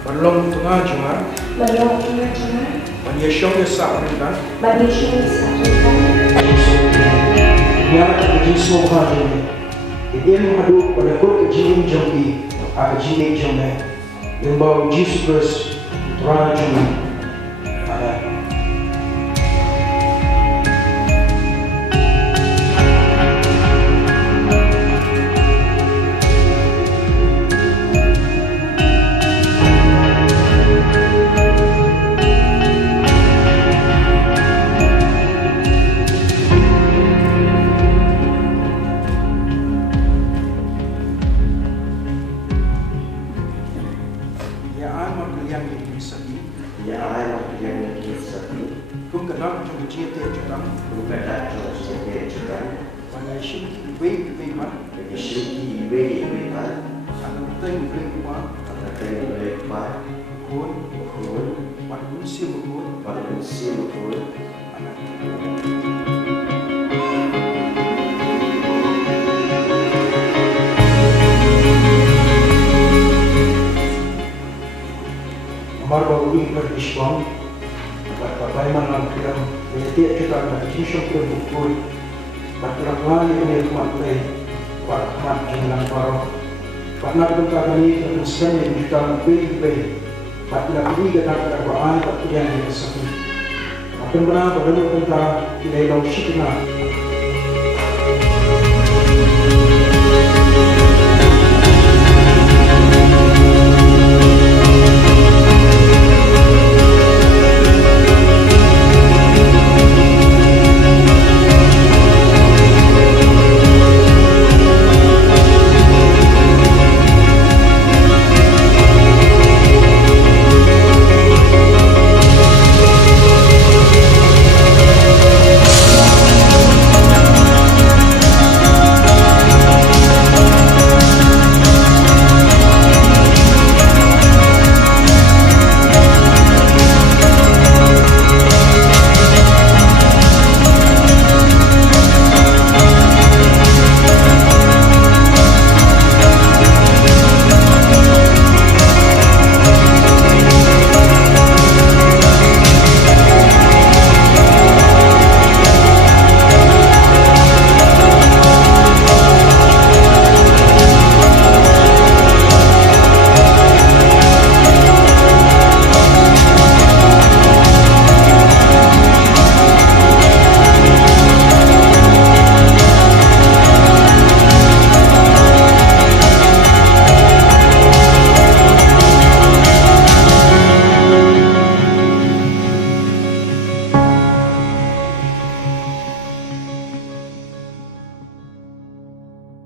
Balong tengah Jumat, bagi syong desak kan, ya kerja semua ini. Dia menghadap pada kota jiwa jombi, apa jiwa jombi, yang bawa Yesus Kristus terang jombi. Amen. Cũng cần nói trong cái chia tiền cho tâm, cũng cần nói trong cái chia tiền cho tâm, và ngày sinh về mà, ngày sinh về mà, anh tên về quá, anh tên về quá, cuốn, bạn muốn siêu một cuốn, Marco Uri Perdispong. Bagaimana kita melihat kita ada kisah berbukul, bagaimana ini mati, bagaimana jalan baru, bagaimana kita ini teruskan yang kita lebih, bagaimana kita dapat Al-Quran, bagaimana kita sakit, bagaimana kita tidak tahu syikna.